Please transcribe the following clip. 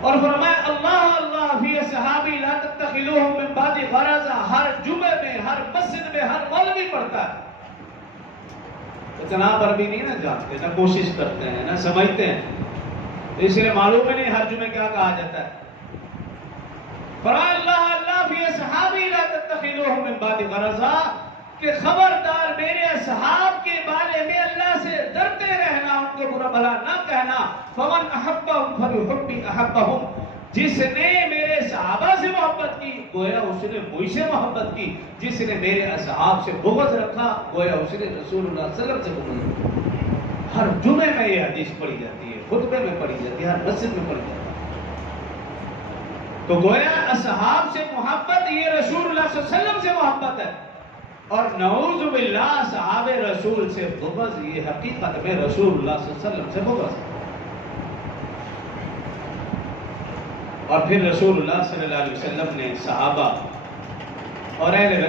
اور فرمایا اللہ اللہ فی صحابی لا تتخذوهم من بعد غرضا، ہر جمعے میں، ہر مسجد میں، ہر مولوی پڑھتا ہے، اتنا پر بھی نہیں نہ جانتے، نہ کوشش کرتے ہیں، نہ سمجھتے ہیں، اس لیے معلوم ہی نہیں ہر جمعے کیا کہا جاتا ہے۔ فرمایا اللہ اللہ فی صحابی لا تتخذوهم من بعد غرضا، کہ خبردار میرے اصحاب کے بارے میں اللہ سے ڈرتے رہنا، ان کو برا بھلا نہ کہنا۔ فمن احبهم فبحبی احبهم، جس نے میرے صحابہ سے محبت کی گویا اس نے مجھ سے محبت کی، جس نے میرے اصحاب سے بغض رکھا گویا اس نے رسول اللہ صلی اللہ علیہ وسلم سے بغض رکھا۔ ہر جمعے میں یہ حدیث پڑھی جاتی ہے، خطبے میں پڑھی جاتی ہے، ہر مسجد میں پڑھی جاتی ہے۔ تو گویا اصحاب سے محبت یہ رسول اللہ صلی اللہ علیہ وسلم سے محبت ہے، اور نعوذ باللہ صحاب رسول سے بغض یہ حقیقت میں رسول اللہ صلی اللہ علیہ وسلم سے بغض ہے۔ اور پھر رسول اللہ صلی اللہ علیہ وسلم نے صحابہ اور اہل